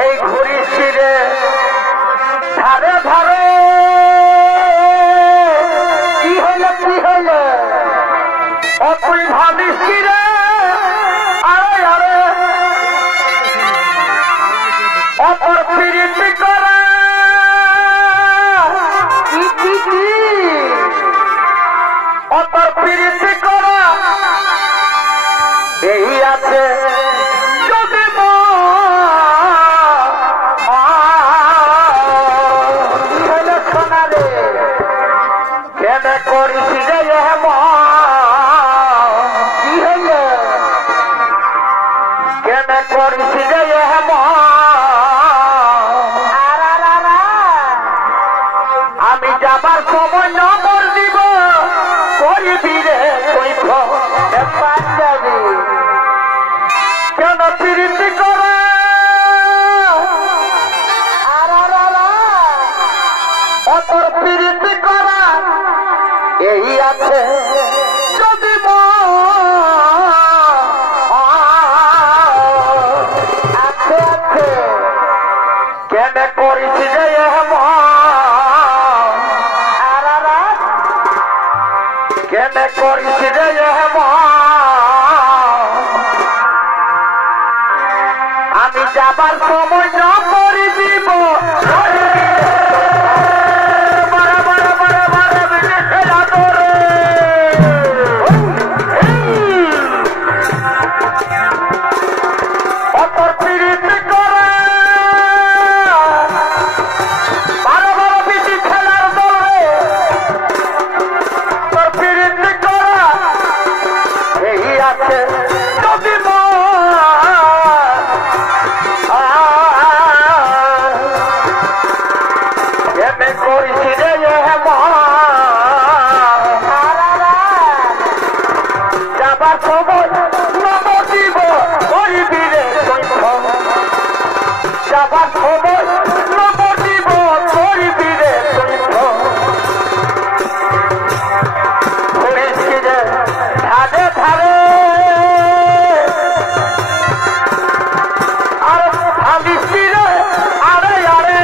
এই ঘুরি ছিঁড়ে ধারে ধারে কি হইলে ও তুই ভাবিস কি রে আরে আরে অপর প্রীতি করা অপর প্রীতি করা এই আছে যদি সোনা রে কেন করিস রে কি হইলে কেন করিস রে আমি যাবার সময় নম্বর দিব করবি রে তুই পাঞ্জাবি কেন প্রীতি করা অতর প্রীতি করা এই আছে যদি আছে আছে কেন করিস রে কেন করিস রে আমি যাবার সময় নম্বর দিব অতর প্রীতি করা বারো বারো পিটি খেলার দলে তোর প্রীতি করা এই আছে যদি এমনি করিস রে যাবার সময় নম্বর দিব করবি রে যাবার সময় নম্বর দিব করবি রে করিস রে ধারে ধারে আর ভাবিস রে আরে আরে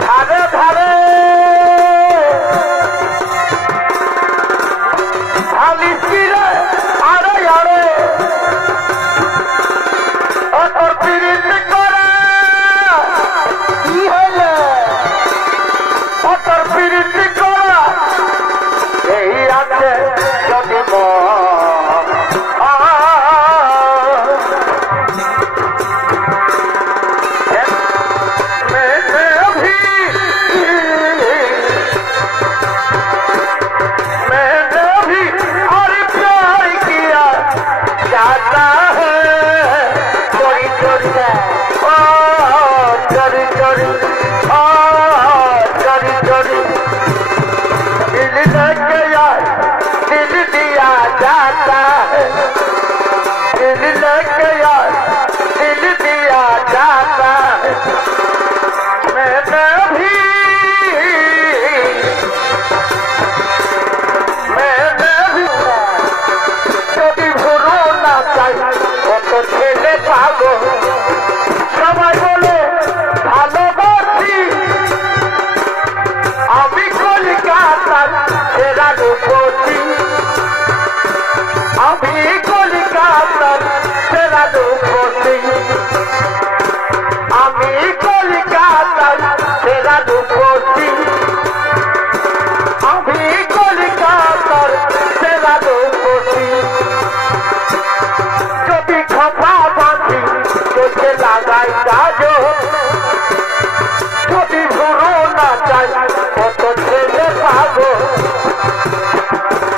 ধারে ধারে ভাবিস রে আরে আরে অতর প্রীতি করা কি হইলে অতর প্রীতি করা এই আছে যদি जाता है चोरी चोरी चोरी चोरी चोरी चोरी दिल लेके यार दिल दिया जाता है दिल लेके यार दिल दिया जाता है मैंने भी কত ছেলে পাবো সবাই বলে ভালোবাসি আমি কলিকাতার সেরা রূপসী আমি কলিকাতার সেরা রূপসী আমি কলিকাতার সেরা রূপসী আমি কলিকাতার সেরা রূপসী খপা বাঁধি চোখে লাগাই কাজো যদি ভুরো না চাই কত ছেলে পাবো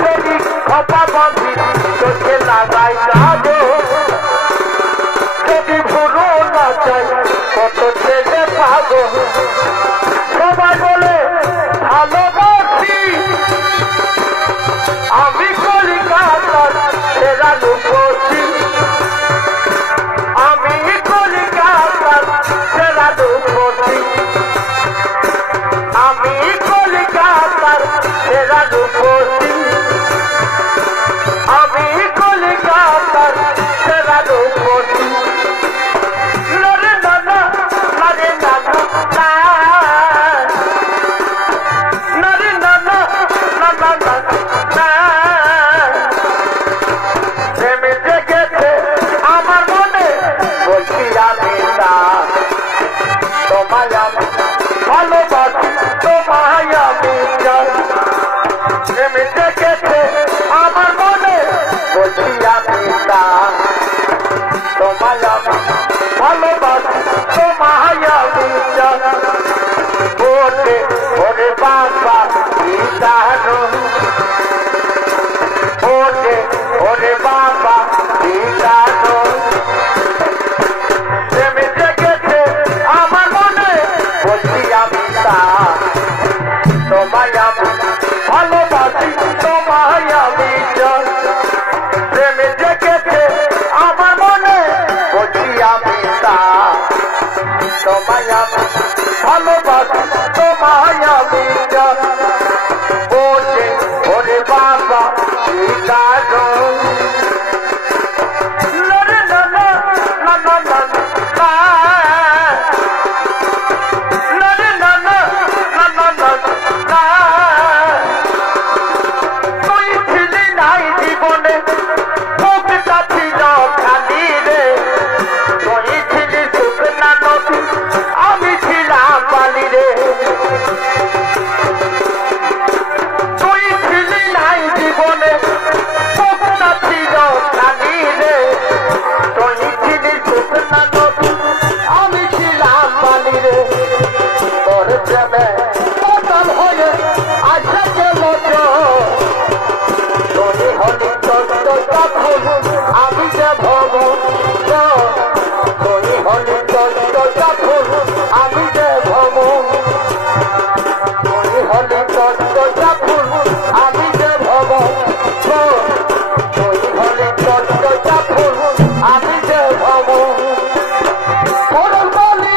যদি খপা বাঁধি চোখে লাগাই কাজো যদি ভুরো না চাই কত ছেলে পাবো সবাই বলে ভালোবাসি আমি কলিকাতার সেরা রূপসী আমি কলিকাতার সেরা রূপসী সেরা রূপসী আমি কলিকাতার সেরা রূপসী নরে নানা নরে নানা নরে নানা নানা নানা প্রেমে জেগেছে আমার মনে বলছি আমি তা তোমায় আমি ভালোবাসি তোমায় আমি চাই প্রেমে জেগেছে আমার মনে বলছি আমি তা তোমায় আমি ভালোবাসি তোমায় আমি চাই ওরে ওরে বাবা গীতানো ওরে ওরে বাবা গীতানো প্রেমে জেগেছে আমার মনে বলছি আমি তা তোমায় আমি ভালোবাসি তোমায় আমি চাই প্রেমে জেগেছে আমার মনে বলছি আমি তা তোমায় আমি ভালোবাসি তোমায় আমি চাই ওরে ওরে বাবা গীতানো নরে নানা নানা নানা নরে নানা নানা নানা তুই ছিলি নাই জীবনে বুকটা ছিল খালি রে তুই ছিলি শুকনা নদী আমি ছিলাম বালি রে তুই ছিলি নাই জীবনে বুকটা ছিল খালি রে তুই ছিলি শুকনা নদী আমি ছিলাম বালি রে তোর প্রেমে পাগল হয়ে আসে গেল তুই হলি চন্দ্রটা ফুল আমি যে ভব তুই হলি চন্দ্রটা ফুল আমি যে ভব তুই হলি চন্দ্রটা ফুল আমি যে ভব তুই হলি চন্দ্রটা ফুল আমি যে ভব তোর বলি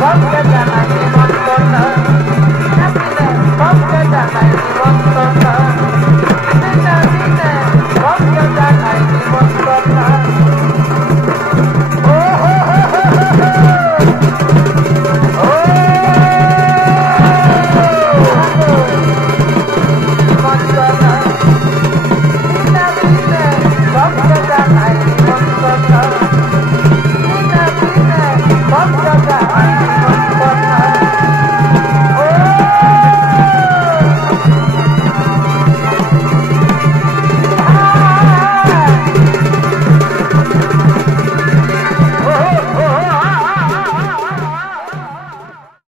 Vamos